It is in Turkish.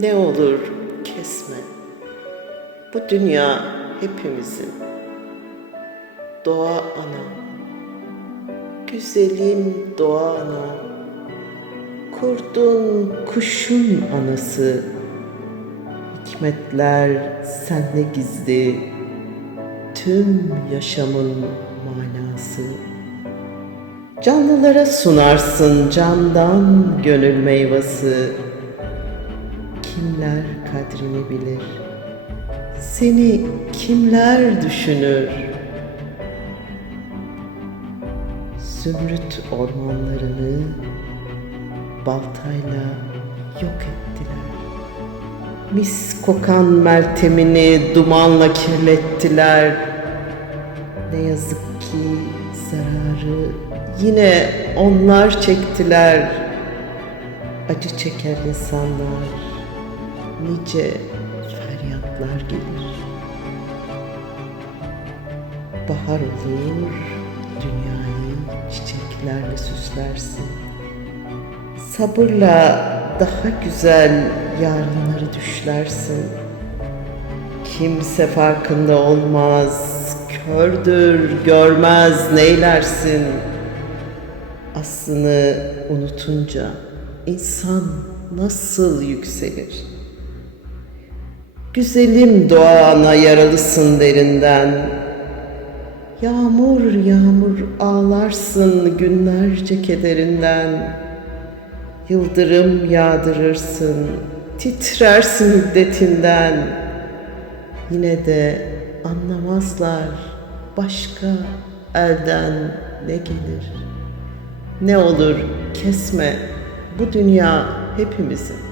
Ne olur kesme. Bu dünya hepimizin. Doğa ana, güzelim doğa ana, kurdun kuşun anası, hikmetler sende gizli, tüm yaşamın manası. Canlılara sunarsın candan gönül meyvası, kimler kadrini bilir, seni kimler düşünür? Zümrüt ormanlarını baltayla yok ettiler. Mis kokan meltemini dumanla kirlettiler. Ne yazık ki zararı yine onlar çektiler. Acı çeken insanlar nice feryatlar gelir. Bahar olur, dünyayı çiçeklerle süslersin. Sabırla daha güzel yarınları düşlersin. Kimse farkında olmaz, kördür, görmez neylersin. Aslını unutunca insan nasıl yükselir? Güzelim doğa ana yaralısın derinden. Yağmur yağmur ağlarsın günlerce kederinden. Yıldırım yağdırırsın, titrersin hiddetinden. Yine de anlamazlar başka elden ne gelir. Ne olur kesme, bu dünya hepimizin.